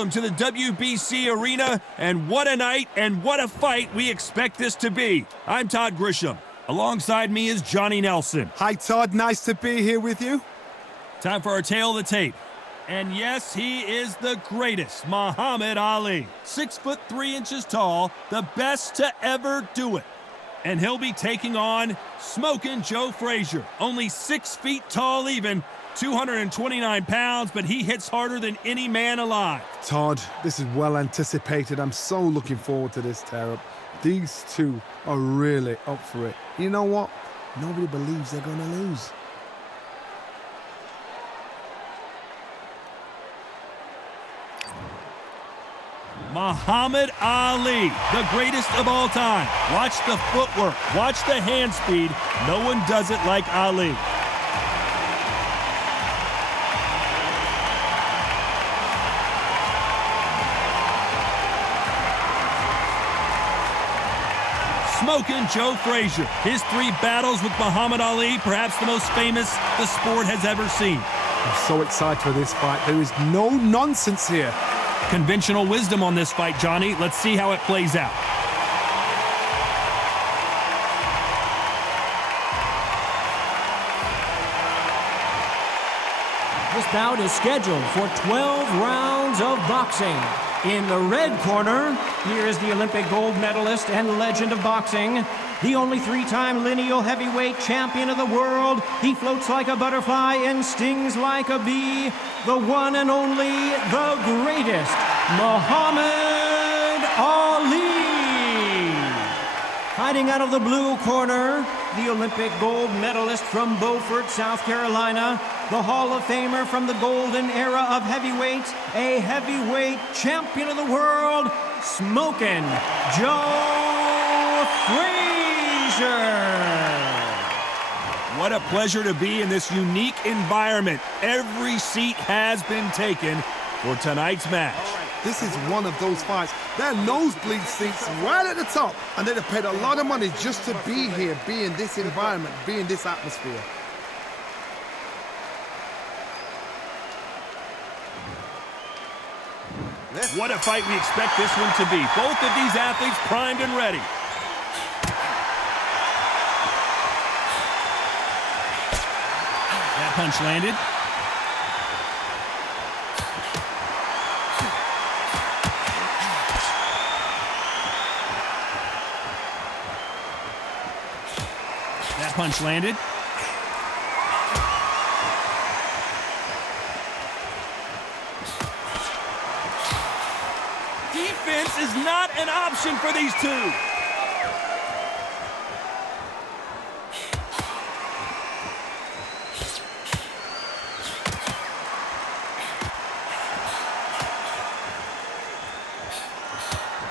Welcome to the WBC arena, and what a night and what a fight we expect this to be. I'm Todd Grisham. Alongside me is Johnny Nelson. Hi, Todd. Nice to be here with you. Time for our tale of the tape. And yes, he is the greatest, Muhammad Ali. 6'3" tall, the best to ever do it. And he'll be taking on Smokin' Joe Frazier. Only 6 feet tall even, 229 pounds, but he hits harder than any man alive. Todd, this is well anticipated. I'm so looking forward to this tear-up. These two are really up for it. You know what? Nobody believes they're going to lose. Muhammad Ali, the greatest of all time. Watch the footwork, watch the hand speed. No one does it like Ali. Smokin' Joe Frazier. His 3 battles with Muhammad Ali, perhaps the most famous the sport has ever seen. I'm so excited for this fight. There is no nonsense here. Conventional wisdom on this fight, Johnny. Let's see how it plays out. This bout is scheduled for 12 rounds of boxing. In the red corner, here is the Olympic gold medalist and legend of boxing, the only 3-time lineal heavyweight champion of the world. He floats like a butterfly and stings like a bee. The one and only, the greatest, Muhammad Ali. Fighting out of the blue corner, the Olympic gold medalist from Beaufort, South Carolina, the Hall of Famer from the golden era of heavyweights, a heavyweight champion of the world, Smokin' Joe Frazier. What a pleasure to be in this unique environment. Every seat has been taken for tonight's match. This is one of those fights. There are nosebleed seats right at the top, and they'd have paid a lot of money just to be here, be in this environment, be in this atmosphere. What a fight we expect this one to be. Both of these athletes primed and ready. That punch landed. That punch landed. Defense is not an option for these two.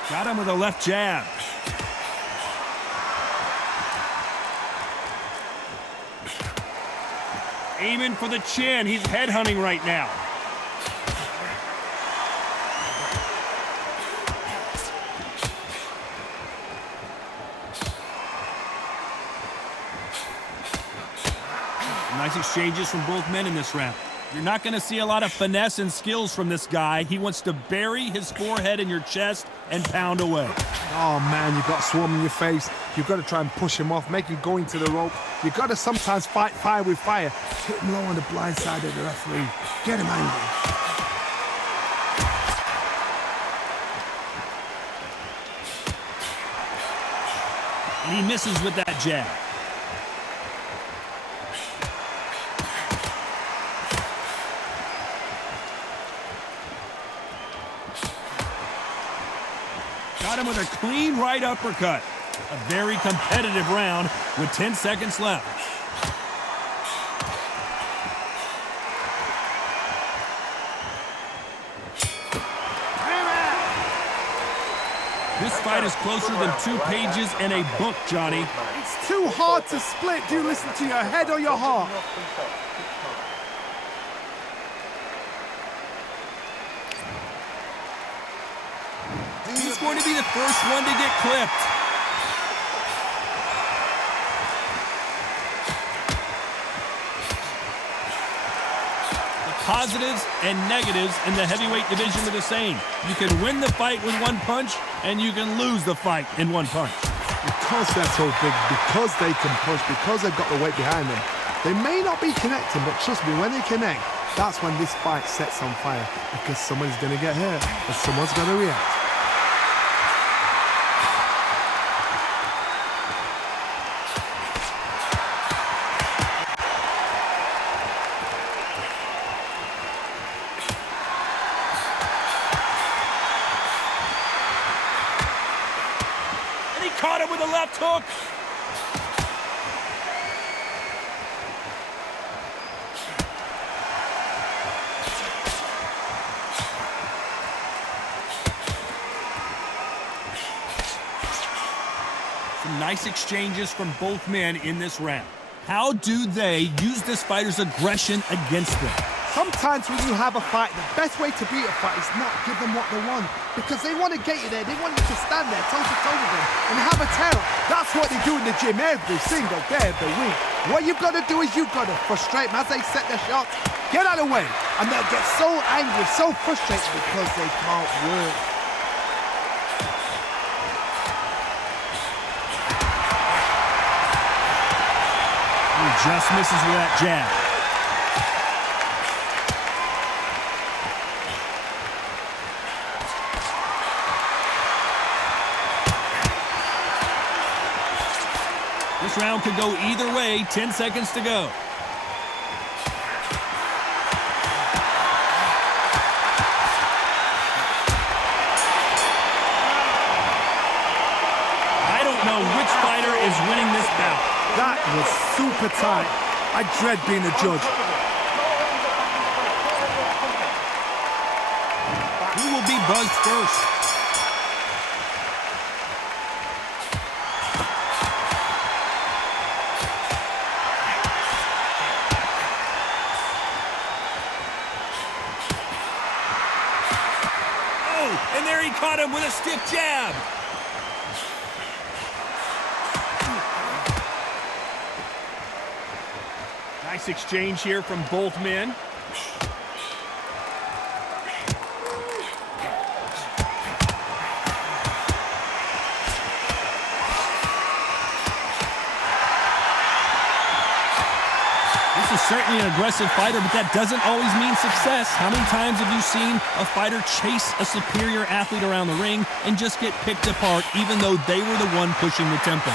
Got him with a left jab. Aiming for the chin. He's headhunting right now. Nice exchanges from both men in this round. You're not going to see a lot of finesse and skills from this guy. He wants to bury his forehead in your chest and pound away. Oh, man, you've got swarm in your face. You've got to try and push him off, make him go into the rope. You've got to sometimes fight fire with fire. Hit him low on the blind side of the referee. Get him angry. And he misses with that jab. Got him with a clean right uppercut. A very competitive round with 10 seconds left. This fight is closer than 2 pages in a book, Johnny. It's too hard to split. Do you listen to your head or your heart? He's going to be the first one to get clipped. The positives and negatives in the heavyweight division are the same. You can win the fight with one punch, and you can lose the fight in one punch. Because they're so big, because they can push, because they've got the weight behind them, they may not be connecting, but trust me, when they connect, that's when this fight sets on fire, because someone's going to get hurt and someone's going to react. Caught him with a left hook. Some nice exchanges from both men in this round. How do they use this fighter's aggression against them? Sometimes when you have a fight, the best way to beat a fight is not give them what they want. Because they want to get you there. They want you to stand there toe-to-toe with them and have a tail. That's what they do in the gym every single day of the week. What you've got to do is you've got to frustrate them as they set their shots. Get out of the way. And they'll get so angry, so frustrated because they can't work. He just misses with that jab. This round could go either way. 10 seconds to go. I don't know which fighter is winning this bout. That was super tight. I dread being a judge. Who will be buzzed first? And there he caught him with a stiff jab. Nice exchange here from both men. This is certainly an aggressive fighter, but that doesn't always mean success. How many times have you seen a fighter chase a superior athlete around the ring and just get picked apart even though they were the one pushing the tempo?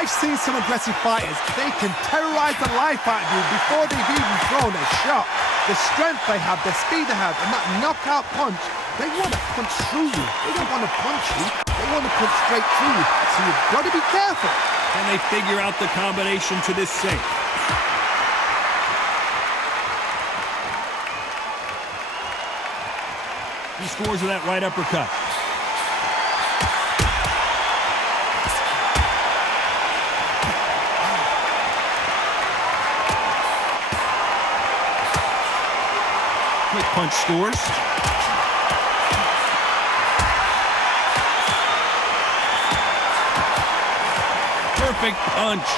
I've seen some aggressive fighters. They can terrorize the life out of you before they've even thrown a shot. The strength they have, the speed they have, and that knockout punch, they want to punch through you. They don't want to punch you. They want to punch straight through you. So you've got to be careful. Can they figure out the combination to this safe? He scores with that right uppercut. Quick punch scores. Perfect punch.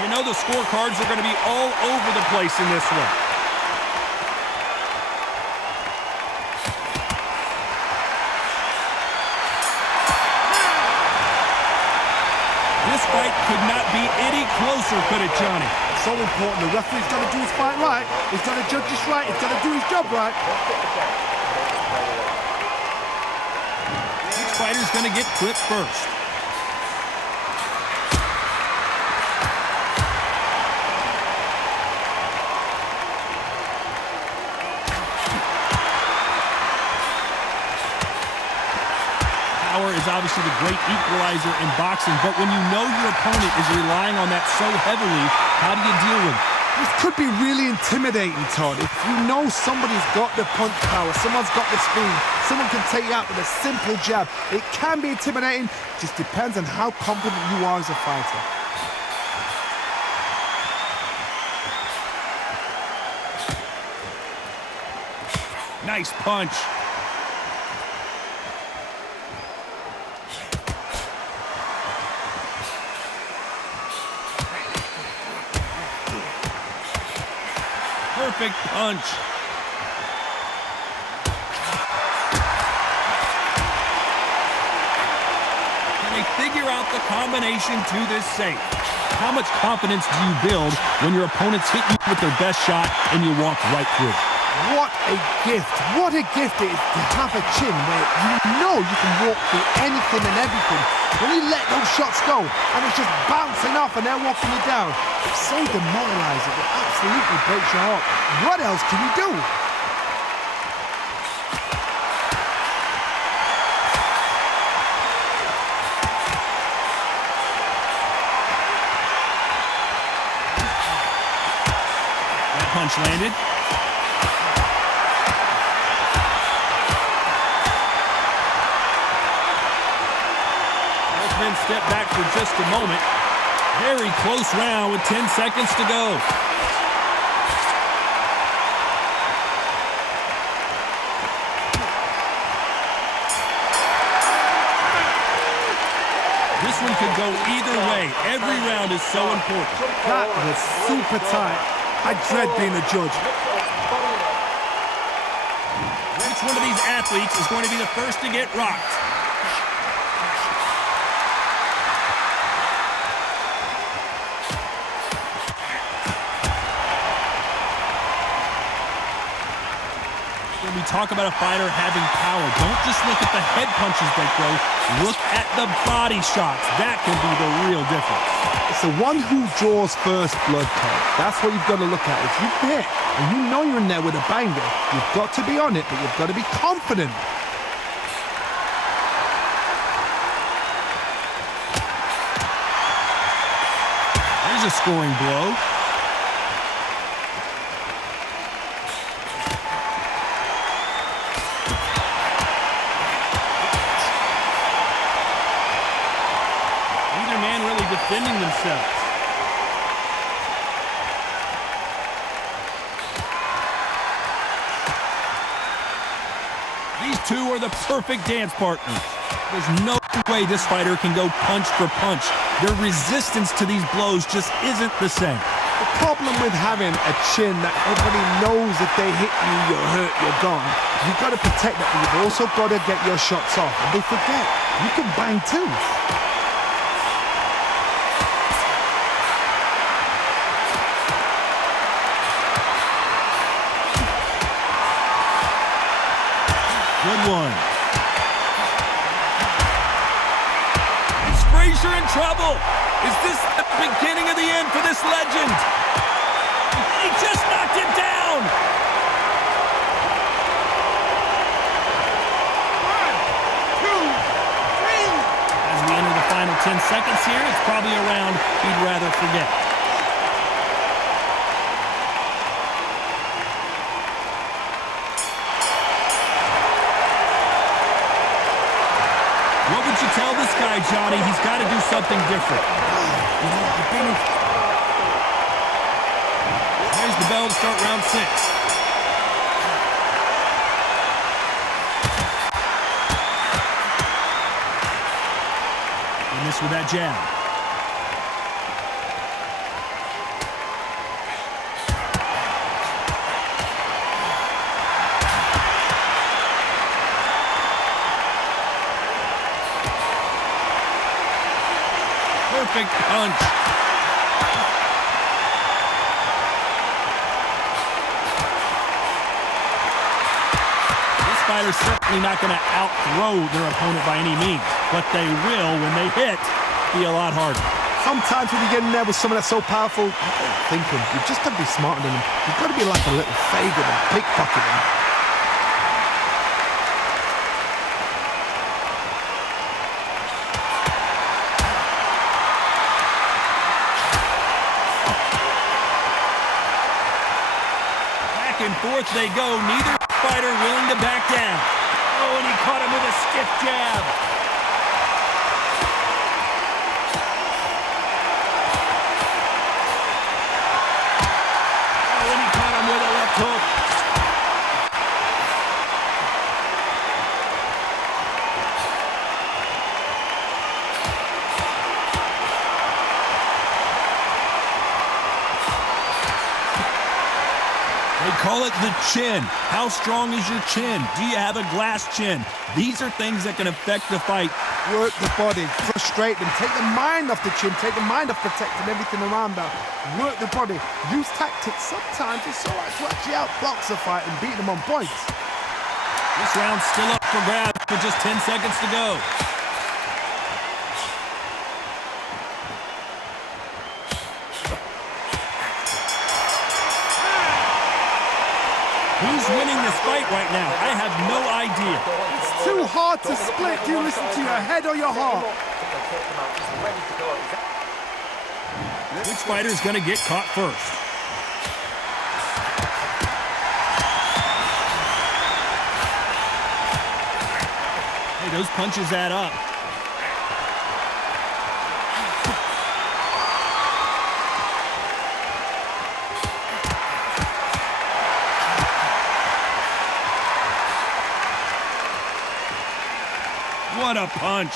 You know the scorecards are going to be all over the place in this one. This fight could not be any closer, could it, Johnny? So important. The referee's got to do his fight right. He's got to judge this right. He's got to do his job right. Which fighter's going to get clipped first? Power is obviously the great equalizer in boxing, but when you know your opponent is relying on that so heavily, how do you deal with it? This could be really intimidating, Todd. If you know somebody's got the punch power, someone's got the speed, someone can take you out with a simple jab, it can be intimidating. It just depends on how confident you are as a fighter. Nice punch. perfect punch. Can they figure out the combination to this safe? How much confidence do you build when your opponents hit you with their best shot and you walk right through? What a gift. What a gift it is to have a chin where you know you can walk through anything and everything. When you let those shots go and it's just bouncing off and they're walking you down, it's so demoralizing. It absolutely breaks your heart. What else can you do? That punch landed. Step back for just a moment. Very close round with 10 seconds to go. This one could go either way. Every round is so important. That was super tight. I dread being a judge. Which one of these athletes is going to be the first to get rocked? When we talk about a fighter having power, don't just look at the head punches they throw. Look at the body shots. That can be the real difference. It's the one who draws first blood, Todd. That's what you've got to look at. If you hit and you know you're in there with a banger, you've got to be on it, but you've got to be confident. There's a scoring blow. Defending themselves. These two are the perfect dance partners. There's no way this fighter can go punch for punch. Their resistance to these blows just isn't the same. The problem with having a chin that everybody knows if they hit you, you're hurt, you're gone. You've got to protect that, but you've also got to get your shots off. And they forget, you can bang too. Good one. Is Frazier in trouble? Is this the beginning of the end for this legend? He just knocked him down. 1, 2, 3. As we enter the final 10 seconds here, it's probably a round he'd rather forget. What would you tell this guy, Johnny? He's got to do something different. There's the bell to start round 6. And this with that jab. Perfect punch. This fighter's certainly not going to outthrow their opponent by any means, but they will, when they hit, be a lot harder. Sometimes when you get in there with someone that's so powerful, thinking, you've just got to be smarter than them. You've got to be like a little faggot and pickpocket them. And forth they go, neither fighter willing to back down. Oh, and he caught him with a stiff jab. Oh, and he caught him with a left hook. They call it the chin. How strong is your chin? Do you have a glass chin? These are things that can affect the fight. Work the body, frustrate them, take the mind off the chin, take the mind off protecting everything around that. Work the body, use tactics. Sometimes it's all right to actually outbox a fight and beat them on points. This round's still up for grabs with just 10 seconds to go. Who's winning this fight right now? I have no idea. It's too hard to split. Do you listen to your head or your heart? Which fighter's going to get caught first? Hey, those punches add up. What a punch.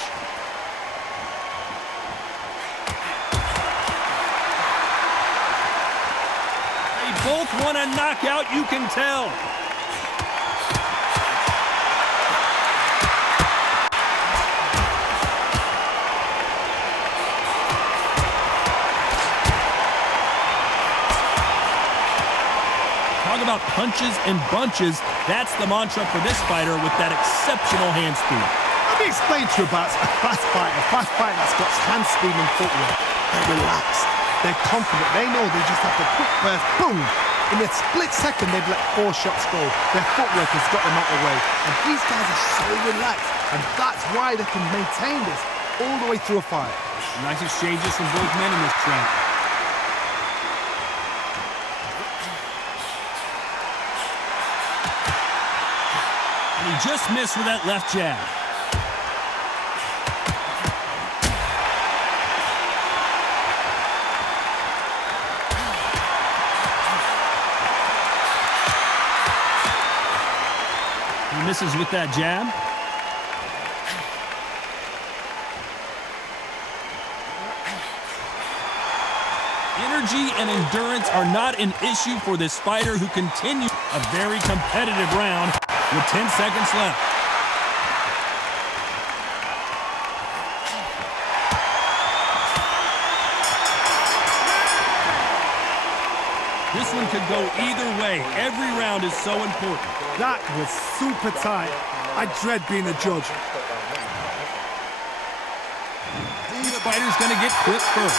They both want a knockout, you can tell. Talk about punches and bunches. That's the mantra for this fighter with that exceptional hand speed. Let me explain to you about a fast fighter that's got hand speed and footwork. They're relaxed, they're confident, they know they just have to quick burst, boom! In a split second, they've let 4 shots go. Their footwork has got them out of the way. And these guys are so relaxed, and that's why they can maintain this all the way through a fight. Nice exchanges from both men in this round. And he just missed with that left jab. He misses with that jab. Energy and endurance are not an issue for this fighter who continues a very competitive round with 10 seconds left. This one could go either way. Every round is so important. That was super tight. I dread being a judge. Which fighter's going to get quit first?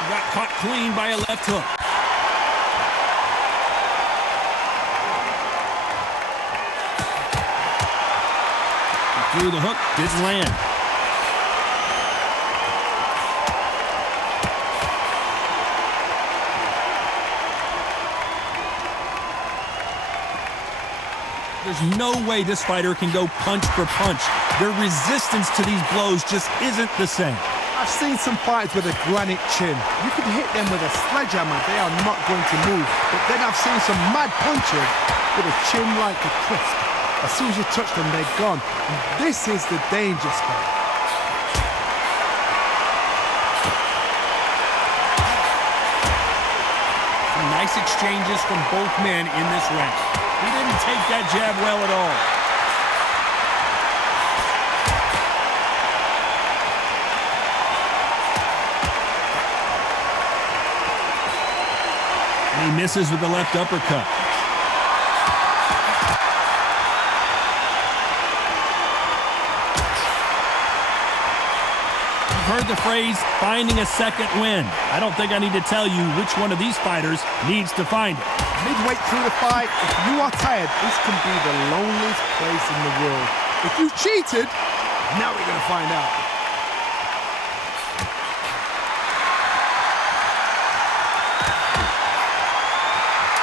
He got caught clean by a left hook. Through the hook, didn't land. There's no way this fighter can go punch for punch. Their resistance to these blows just isn't the same. I've seen some fighters with a granite chin. You can hit them with a sledgehammer, they are not going to move. But then I've seen some mad punchers with a chin like a crisp. As soon as you touch them, they're gone. And this is the danger spot. Some nice exchanges from both men in this round. He didn't take that jab well at all. And he misses with the left uppercut. Heard the phrase, finding a second win. I don't think I need to tell you which one of these fighters needs to find it. Midway through the fight, if you are tired, this can be the loneliest place in the world. If you cheated, now we're going to find out.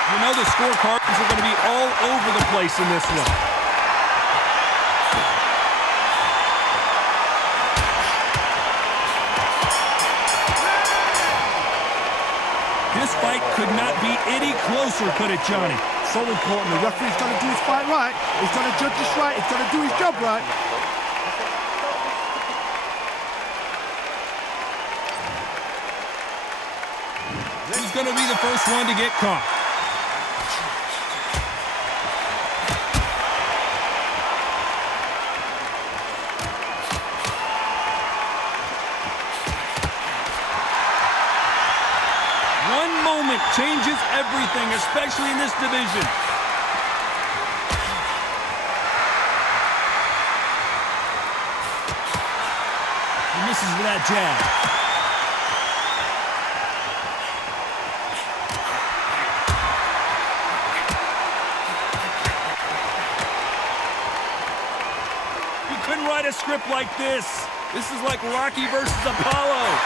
You know the scorecards are going to be all over the place in this one. This fight could not be any closer, could it, Johnny? so important. The referee's got to do his fight right. He's got to judge this right. He's got to do his job right. Who's going to be the first one to get caught? One moment changes everything, especially in this division. He misses with that jab. You couldn't write a script like this. This is like Rocky versus Apollo.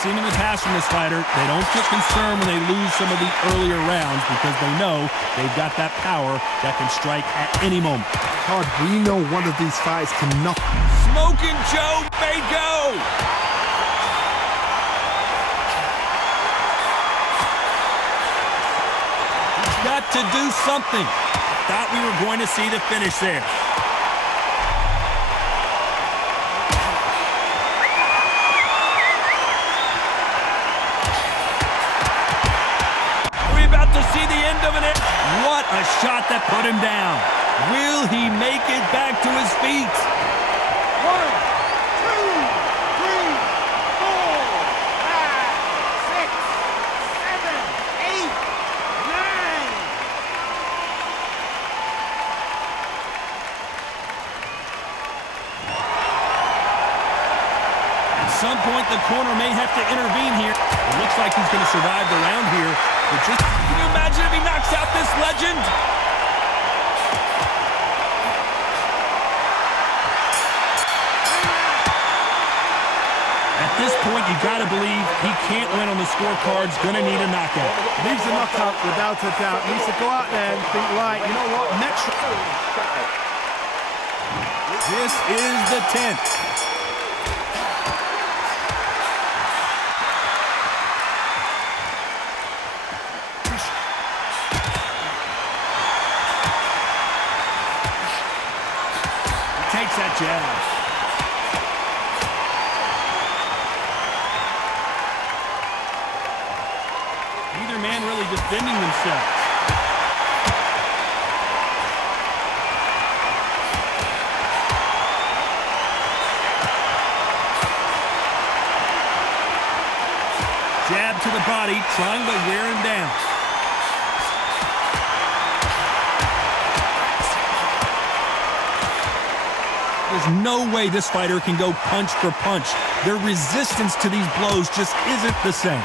Seen in the past from this fighter, they don't get concerned when they lose some of the earlier rounds because they know they've got that power that can strike at any moment. God, we know one of these fights can knock. Smoking Joe may go. He's got to do something. Thought we were going to see the finish there. See the end of it. What a shot that put him down. Will he make it back to his feet? 1, 2, 3, 4, 5, 6, 7, 8, 9. At some point, the corner may have to intervene here. It looks like he's going to survive the round here. But just, can you imagine if he knocks out this legend? At this point, you got to believe he can't win on the scorecards. Going to need a knockout. Needs a knockout without a doubt. Needs to go out there and think, right, you know what, next. This is the 10th. Takes that jab. Neither man really defending themselves. Jab to the body, trying to wear him down. There's no way this fighter can go punch for punch. Their resistance to these blows just isn't the same.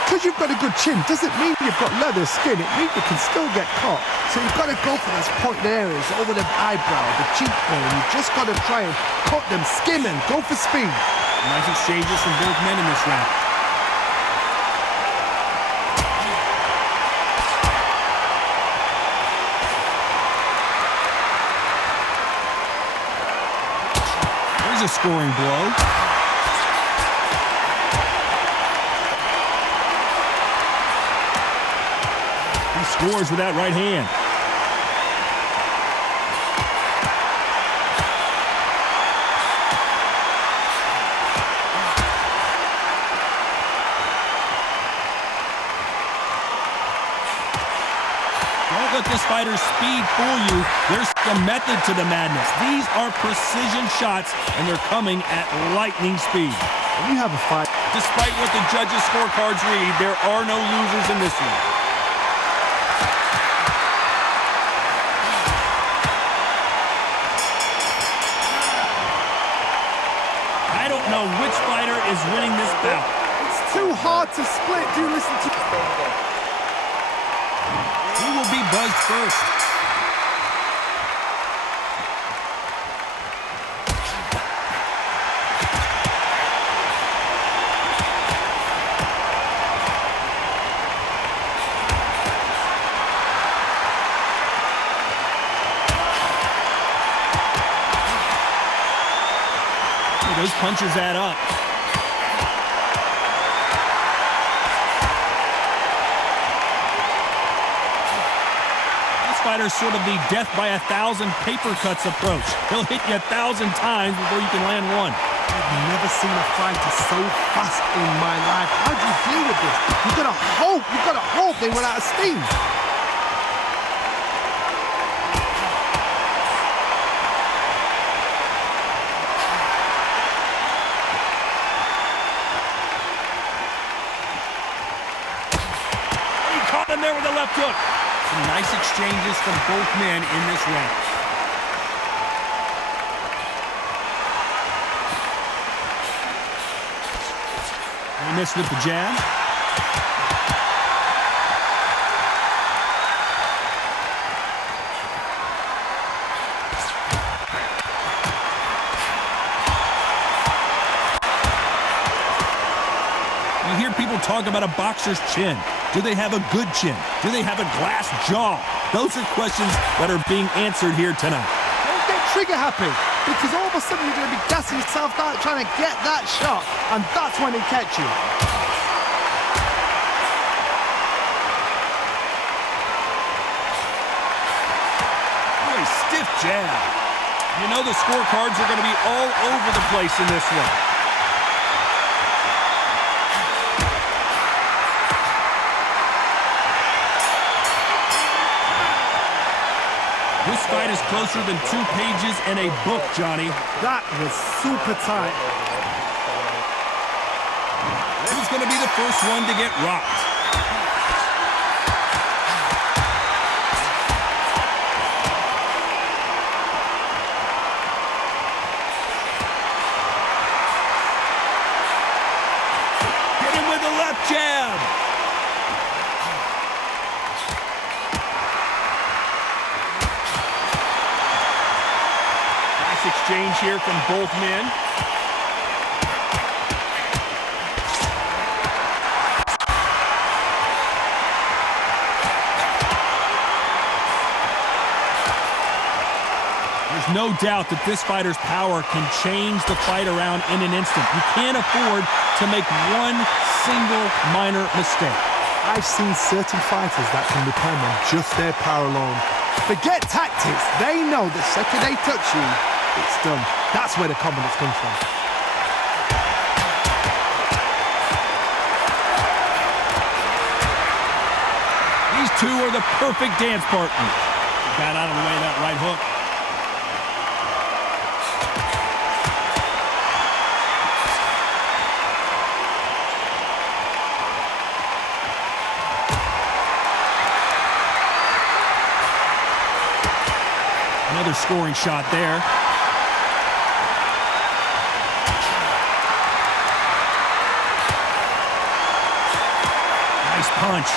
Because you've got a good chin doesn't mean you've got leather skin. It means you can still get caught. So you've got to go for those point areas over the eyebrow, the cheekbone. You've just got to try and cut them, skim them, go for speed. Nice exchanges from both men in this round. A scoring blow. He scores with that right hand. Don't let this fighter's speed fool you. There's a method to the madness. These are precision shots, and they're coming at lightning speed. When you have a fight. Despite what the judges' scorecards read, there are no losers in this one. I don't know which fighter is winning this bout. It's too hard to split. Do listen to... Who will be buzzed first? Those punches add up. fighter's sort of the death by 1,000 paper cuts approach. He'll hit you 1,000 times before you can land one. I've never seen a fighter so fast in my life. How do you deal with this? You've got to hope they run out of steam. He caught him there with a left hook. Some nice exchanges from both men in this round. He missed with the jab. You hear people talk about a boxer's chin. Do they have a good chin? Do they have a glass jaw? Those are questions that are being answered here tonight. Don't get trigger happy, because all of a sudden you're going to be gassing yourself out trying to get that shot, and that's when they catch you. Really stiff jab. You know the scorecards are going to be all over the place in this one. This fight is closer than 2 pages in a book, Johnny. That was super tight. Who's going to be the first one to get rocked? Hit him with the left jab. Exchange here from both men. There's no doubt that this fighter's power can change the fight around in an instant. You can't afford to make one single minor mistake. I've seen certain fighters that can depend on just their power alone. Forget tactics. They know the second they touch you, it's done. That's where the confidence comes from. These two are the perfect dance partners. Got out of the way of that right hook. Another scoring shot there. Nice punch.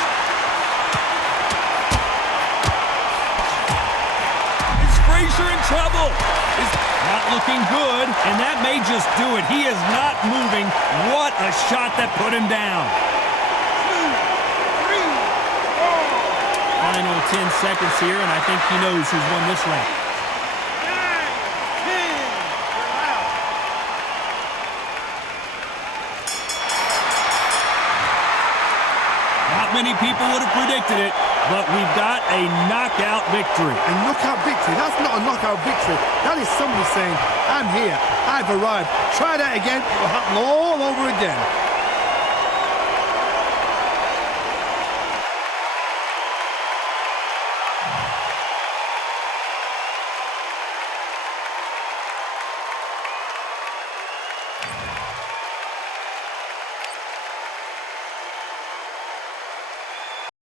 Is Frazier in trouble? Is not looking good, and that may just do it. He is not moving. What a shot that put him down. 2, 3, 4. Final 10 seconds here, and I think he knows who's won this round. Many people would have predicted it, but we've got a knockout victory. A knockout victory? That's not a knockout victory. That is somebody saying, I'm here, I've arrived. Try that again, it will happen all over again.